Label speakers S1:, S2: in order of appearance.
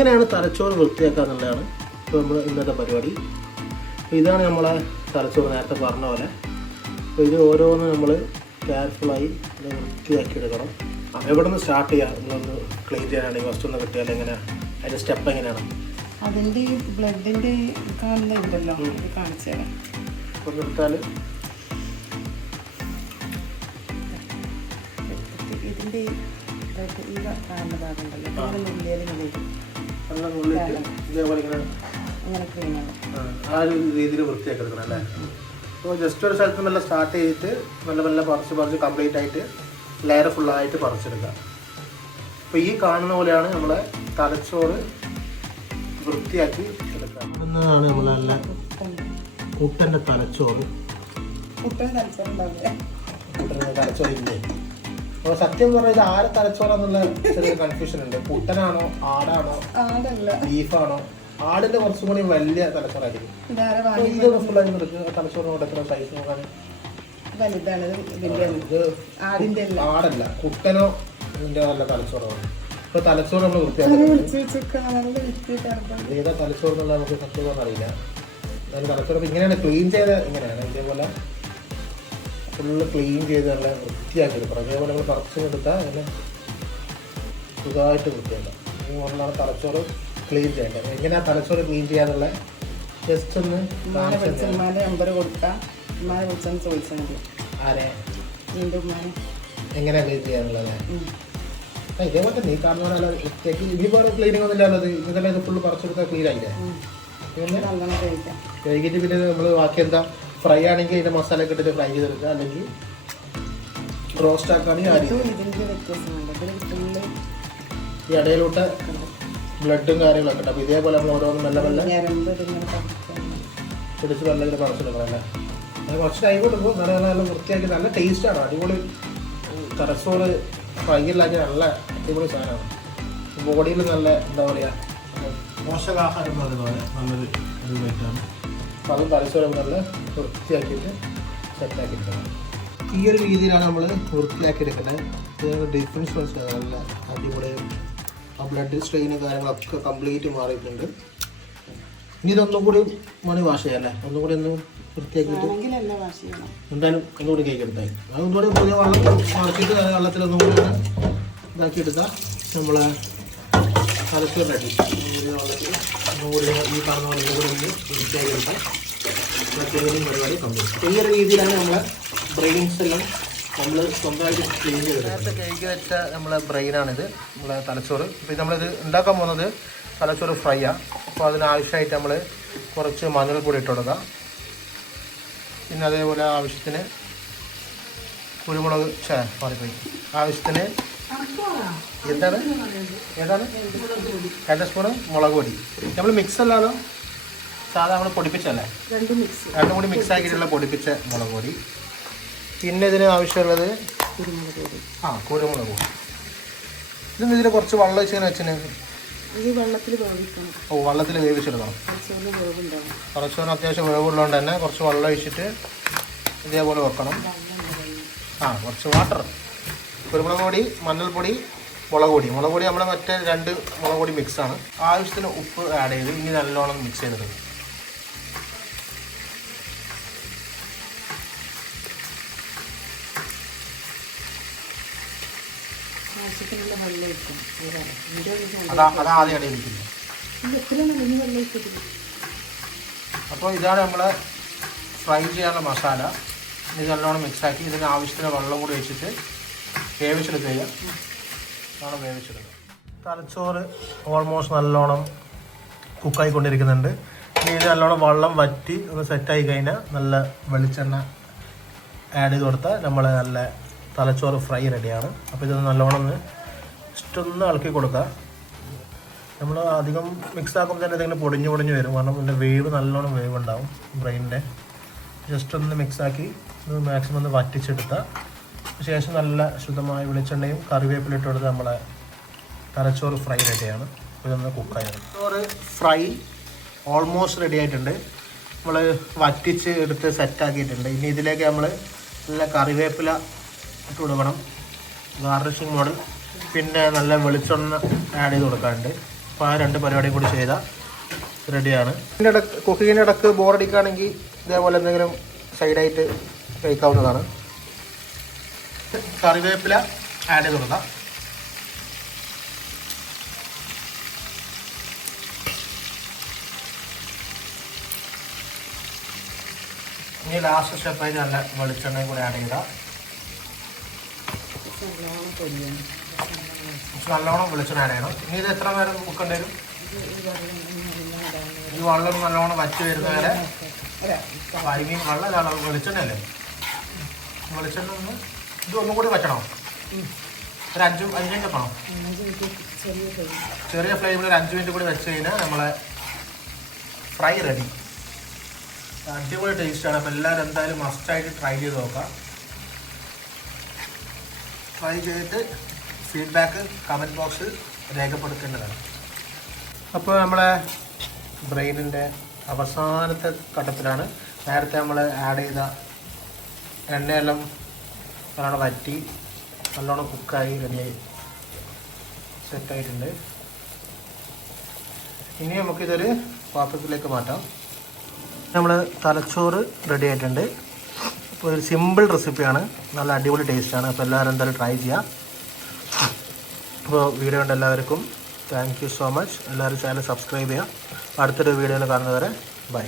S1: ഇങ്ങനെയാണ് തലച്ചോറ് വൃത്തിയാക്കുക എന്നുള്ളതാണ് ഇപ്പോൾ നമ്മൾ ഇന്നത്തെ പരിപാടി. ഇതാണ് നമ്മളെ തലച്ചോറ് നേരത്തെ പറഞ്ഞ പോലെ. അപ്പോൾ ഇത് ഓരോന്ന് നമ്മൾ കെയർഫുള്ളായി വൃത്തിയാക്കി എടുക്കണം. എവിടെ നിന്ന് സ്റ്റാർട്ട് ചെയ്യാം? നിങ്ങളൊന്ന് ക്ലീൻ ചെയ്യാനാണെങ്കിൽ ഫസ്റ്റ് ഒന്ന് കിട്ടിയാൽ എങ്ങനെയാണ് അതിന്റെ സ്റ്റെപ്പ് എങ്ങനെയാണ്?
S2: അതിന്റെ ബ്ലഡിന്റെ ബ്ലഡിന്റെ കാണുന്ന ഉണ്ടല്ലോ ഇത് കാണിച്ചു തരാം. എടുത്തിട്ട് ഇതിന്റെ ഈ കാണുന്ന ഭാഗം ഉണ്ടല്ലോ ഇങ്ങനെ ഇങ്ങനെ.
S1: നല്ല നുള്ളിയിട്ട് ഇതേപോലെ ഇങ്ങനെ
S2: അങ്ങനെ ക്ലീൻ
S1: ആ, ഒരു രീതിയിൽ വൃത്തിയാക്കി എടുക്കണം അല്ലേ? അപ്പോൾ ജസ്റ്റ് ഒരു സ്ഥലത്ത് നല്ല സ്റ്റാർട്ട് ചെയ്തിട്ട് നല്ല നല്ല പറിച്ച് പറിച്ച് കംപ്ലീറ്റ് ആയിട്ട് ലെയർ ഫുള്ളായിട്ട് പറിച്ചെടുക്കുക. അപ്പോൾ ഈ കാണുന്ന പോലെയാണ് നമ്മളെ തലച്ചോറ് വൃത്തിയാക്കി എടുക്കുക. എന്നതാണ് നമ്മളെ നല്ല കുട്ടന്റെ തലച്ചോറ്.
S2: കുട്ടൻ തലച്ചോറ്
S1: കുട്ടന്റെ തലച്ചോറില്ലേ? അപ്പോൾ സത്യം പറഞ്ഞാൽ ഇത് ആരെ തലച്ചോറാന്നുള്ള ചെറിയ കൺഫ്യൂഷൻ ഉണ്ട്. പുട്ടനാണോ ആടാണോ
S2: ആടല്ല.
S1: ബീഫാണോ? ആടിന്റെ കുറച്ചും കൂടി വലിയ തലച്ചോറായിരിക്കും. ഇത് ഫുള്ളായി എടുക്കുക തലച്ചോറിനോട് എത്ര സൈസ് നോക്കാൻ
S2: വലുതാണ് ഇത് ആടിന്റെ
S1: ആടല്ല. കുട്ടനോ ഇതിന്റെ നല്ല തലച്ചോറാണ്. ഇപ്പൊ തലച്ചോറ് നമ്മൾ വൃത്തിയാക്കുന്നത് ഏതാ തലച്ചോറ് നമുക്ക് സത്യം അറിയില്ല. തലച്ചോറ് ഇങ്ങനെയാണ് ക്ലീൻ ചെയ്ത ഇങ്ങനെയാണ് ഇതേപോലെ ഫുള്ള് ക്ലീൻ ചെയ്ത് നല്ല വൃത്തിയാക്കി എടുക്കണം അതേപോലെ നമ്മൾ പറിച്ചെടുത്താൽ അങ്ങനെ സുഖമായിട്ട് വൃത്തിയാക്കാം. തലച്ചോറ് ക്ലീൻ ചെയ്യേണ്ടത് എങ്ങനെയാണ് തലച്ചോറ് ക്ലീൻ ചെയ്യാനുള്ള? ജസ്റ്റ് ഒന്ന്
S2: ഉമ്മാനെ നമ്പർ കൊടുക്കാം ഉമ്മാനെ വിളിച്ചൊന്ന് ചോദിച്ചാൽ മതി.
S1: ആരെ?
S2: നിന്റെ ഉമ്മാനെ.
S1: എങ്ങനെയാ ക്ലീൻ ചെയ്യാനുള്ളത്? ഇതേപോലെ തന്നെ ഈ കാണുന്ന പോലെ വൃത്തിയാക്കി ഇനിയിപ്പോൾ ക്ലീനിങ് ഒന്നും ഇല്ലാത്തത് ഇന്നലെ ഇത് ഫുള്ള് പറിച്ചെടുത്താൽ ക്ലീൻ ആയില്ലേ. പിന്നെ? കഴുകിയിട്ട് പിന്നെ നമ്മൾ ബാക്കി എന്താ? ഫ്രൈ ആണെങ്കിൽ അതിന്റെ മസാല ഒക്കെ ഇട്ടിട്ട് ഫ്രൈ ചെയ്തെടുക്കുക. അല്ലെങ്കിൽ റോസ്റ്റ് ആക്കുകയാണെങ്കിൽ ഈ ഇടയിലോട്ട് ബ്ലഡും കാര്യങ്ങളൊക്കെ ഉണ്ട് അപ്പോൾ ഇതേപോലെ നമ്മൾ ഓരോന്നും മെല്ലെ മെല്ലെ
S2: ഞരമ്പ് ഇതിങ്ങനെ പറിച്ചാണ്
S1: പിടിച്ച് മെല്ലെ ഇങ്ങനെ പറിച്ചെടുക്കണം അല്ലേ? അത് കുറച്ച് ടൈം കൊടുക്കും നല്ല നല്ല നല്ല വൃത്തിയാക്കി നല്ല ടേസ്റ്റാണ് അടിപൊളി തലച്ചോറ് ഫ്രൈ ഇല്ലാക്കി നല്ല അടിപൊളി സാധനമാണ്. ബോഡിയിൽ നല്ല എന്താ പറയുക പോഷകാഹാരം എന്ന് പറയുന്ന പോലെ നല്ലൊരു അടിപൊളിയായിട്ടാണ് അപ്പോൾ അതും തലച്ചോറ് നല്ല വൃത്തിയാക്കിയിട്ട് സെറ്റാക്കി എടുക്കണം ഈ ഒരു രീതിയിലാണ് നമ്മൾ വൃത്തിയാക്കി എടുക്കേണ്ടത് ഇതിന് ഡിഫറൻസ് മനസ്സിലാകും നല്ല അടിപൊളി ആ ബ്ലഡ് സ്ട്രെയിനും കാര്യങ്ങളൊക്കെ കംപ്ലീറ്റ് മാറിയിട്ടുണ്ട്. ഇനി ഇതൊന്നും കൂടി മണി വാഷ് ചെയ്യാം അല്ലേ? ഒന്നും കൂടി ഒന്ന് വൃത്തിയാക്കിയിട്ട് എന്തായാലും ഒന്നുകൂടി കേക്ക് എടുത്തായി അത് ഒന്നുകൂടി പുതിയ വെള്ളം മറച്ചിട്ട് വെള്ളത്തിൽ ഒന്നും കൂടി ഇതാക്കി എടുത്താൽ നമ്മളെ തലച്ചോറ് റെഡി വെള്ളത്തിൽ ഒന്നുകൂടി ഈ പറഞ്ഞ പോലെ ഒന്നുകൂടി ഒന്ന് വൃത്തിയാക്കി പരിപാടി കംപ്ലീറ്റ് ഈ ഒരു രീതിയിലാണ് നമ്മൾ ബ്രെയിൻസ് എല്ലാം നമ്മൾ സ്വന്തമായിട്ട് ക്ലീൻ ചെയ്തത് നേരത്തെ കേക്ക് വെച്ച നമ്മളെ ബ്രെയിനാണിത് നമ്മളെ തലച്ചോറ്. ഇപ്പോൾ നമ്മളിത് ഉണ്ടാക്കാൻ പോകുന്നത് തലച്ചോറ് ഫ്രൈ ആണ് അപ്പോൾ അതിനാവശ്യമായിട്ട് നമ്മൾ കുറച്ച് മഞ്ഞൾപ്പൊടി ഇട്ട് കൊടുക്കുക. പിന്നെ അതേപോലെ ആവശ്യത്തിന് കുരുമുളക് ചേ മാറിപ്പോയി. ആവശ്യത്തിന് എന്താണ്? ഏതാണ്? രണ്ട് സ്പൂണ് മുളക് പൊടി. നമ്മൾ മിക്സ് അല്ലാതോ സാധാ നമ്മൾ പൊടിപ്പിച്ചല്ലേ
S2: രണ്ട്
S1: കൂടി മിക്സ് ആക്കിയിട്ടുള്ള പൊടിപ്പിച്ച മുളക് പൊടി. പിന്നെ ഇതിന് ആവശ്യമുള്ളത് ആ കുരുമുളക് പൊടി. ഇതൊന്നും ഇതിൽ കുറച്ച് വെള്ളം വെച്ചാൽ വെച്ചിന്? ഓ വെള്ളത്തിൽ വേവിച്ചെടുക്കണം. കുറച്ചൊന്ന് അത്യാവശ്യം വേവുള്ളതുകൊണ്ട് തന്നെ കുറച്ച് വെള്ളം ഒഴിച്ചിട്ട് ഇതേപോലെ വെക്കണം. ആ കുറച്ച് വാട്ടർ കുരുമുളക് പൊടി മഞ്ഞൾപ്പൊടി മുളക് പൊടി. മുളക് പൊടി നമ്മുടെ മറ്റേ രണ്ട് മുളക് പൊടി മിക്സാണ് ആവശ്യത്തിന് ഉപ്പ് ആഡ് ചെയ്ത് ഇനി നല്ലോണം മിക്സ്
S2: ഒഴിച്ചത്
S1: അപ്പോൾ ഇതാണ് നമ്മൾ ഫ്രൈ ചെയ്യാനുള്ള മസാല. ഇത് നല്ലോണം മിക്സാക്കി ഇതിന് ആവശ്യത്തിന് വെള്ളം കൂടി ഒഴിച്ചിട്ട് വേവിച്ചെടുക്കുക നല്ലോണം വേവിച്ചെടുക്കുക. തലച്ചോറ് ഓൾമോസ്റ്റ് നല്ലോണം കുക്കായിക്കൊണ്ടിരിക്കുന്നുണ്ട്. ഇനി ഇത് നല്ലോണം വെള്ളം വറ്റി ഒന്ന് സെറ്റായി കഴിഞ്ഞാൽ നല്ല വെളിച്ചെണ്ണ ആഡ് ചെയ്ത് കൊടുത്താൽ നമ്മൾ നല്ല തലച്ചോറ് ഫ്രൈ റെഡിയാണ് അപ്പോൾ ഇതൊന്ന് നല്ലോണം ഒന്ന് ഇഷ്ടമൊന്ന് ഇളക്കി കൊടുക്കുക. നമ്മൾ അധികം മിക്സ് ആക്കുമ്പോൾ തന്നെ ഇതിങ്ങനെ പൊടിഞ്ഞു പൊടിഞ്ഞു വരും. കാരണം ഇതിന്റെ വേവ് നല്ലോണം വേവ് ഉണ്ടാവും ബ്രെയിനിന്റെ ജസ്റ്റ് ഒന്ന് മിക്സാക്കി ഇത് മാക്സിമം ഒന്ന് വറ്റിച്ചെടുത്താൽ ശേഷം നല്ല ശുദ്ധമായ വെളിച്ചെണ്ണയും കറിവേപ്പില ഇട്ട് നമ്മളെ തലച്ചോറ് ഫ്രൈ റെഡിയാണ് ഇതൊന്ന് കുക്കായത് ചോറ് ഫ്രൈ ഓൾമോസ്റ്റ് റെഡി ആയിട്ടുണ്ട്. നമ്മൾ വറ്റിച്ച് എടുത്ത് സെറ്റാക്കിയിട്ടുണ്ട് ഇനി ഇതിലേക്ക് നമ്മൾ നല്ല കറിവേപ്പില ഇട്ട് കൊടുക്കണം. ഗാർണിഷിങ് മോഡൽ പിന്നെ നല്ല വെളിച്ചെണ്ണ ആഡ് ചെയ്ത് കൊടുക്കാറുണ്ട് അപ്പോൾ ആ രണ്ട് പരിപാടിയും കൂടി ചെയ്താൽ റെഡിയാണ് ഇതിന്റെ ഇടയ്ക്ക് കുക്കിങ്ങിന്റെ ഇടയ്ക്ക് ബോറടിക്കുകയാണെങ്കിൽ ഇതേപോലെ എന്തെങ്കിലും സൈഡായിട്ട് കഴിക്കാവുന്നതാണ് കറിവേപ്പില ആഡ് ചെയ്ത് കൊടുക്കാം. ഇനി ലാസ്റ്റ് സ്റ്റെപ്പായി നല്ല വെളിച്ചെണ്ണയും കൂടി ആഡ് ചെയ്താൽ
S2: നല്ലോണം
S1: വെളിച്ചെണ്ണ ആഡ് ചെയ്യണം. ഇനി ഇത് എത്ര നേരം കുക്കേണ്ടി വരും?
S2: ഈ വെള്ളം
S1: വെള്ളം നല്ലോണം വറ്റി വരുന്ന വരെ
S2: കരിമീൻ
S1: ഐ വെളിച്ചെണ്ണ അല്ലേ വെളിച്ചെണ്ണ ഒന്ന് ഇത് ഒന്നും കൂടി വറ്റണം ഒരു അഞ്ച് മിനിറ്റ്
S2: ചെറിയ
S1: ഫ്ലെയിമിൽ ഒരു അഞ്ച് മിനിറ്റ് കൂടി വെച്ച് കഴിഞ്ഞാൽ നമ്മളെ ഫ്രൈ റെഡി. അടിപൊളി ടേസ്റ്റാണ് അപ്പോൾ എല്ലാവരും എന്തായാലും മസ്റ്റായിട്ട് ട്രൈ ചെയ്ത് നോക്കാം. ട്രൈ ചെയ്തിട്ട് ഫീഡ്ബാക്ക് കമന്റ് ബോക്സിൽ രേഖപ്പെടുത്തേണ്ടതാണ്. അപ്പോൾ നമ്മളെ ബ്രെയിനിന്റെ അവസാനത്തെ ഘട്ടത്തിലാണ്. നേരത്തെ നമ്മൾ ആഡ് ചെയ്ത എണ്ണയെല്ലാം നല്ലോണം വറ്റി നല്ലോണം കുക്കായി റെഡിയായി സെറ്റായിട്ടുണ്ട് ഇനി നമുക്കിതൊരു പാത്രത്തിലേക്ക് മാറ്റാം. നമ്മൾ തലച്ചോറ് റെഡി ആയിട്ടുണ്ട്. അപ്പോൾ ഒരു സിമ്പിൾ റെസിപ്പിയാണ് നല്ല അടിപൊളി ടേസ്റ്റാണ് അപ്പോൾ എല്ലാവരും എന്തായാലും ട്രൈ ചെയ്യാം. അപ്പോൾ വീഡിയോ കണ്ട എല്ലാവർക്കും താങ്ക് യു സോ മച്ച് എല്ലാവരും ചാനൽ സബ്സ്ക്രൈബ് ചെയ്യുക. അടുത്തൊരു വീഡിയോയിൽ കാണുന്നവരെ ബൈ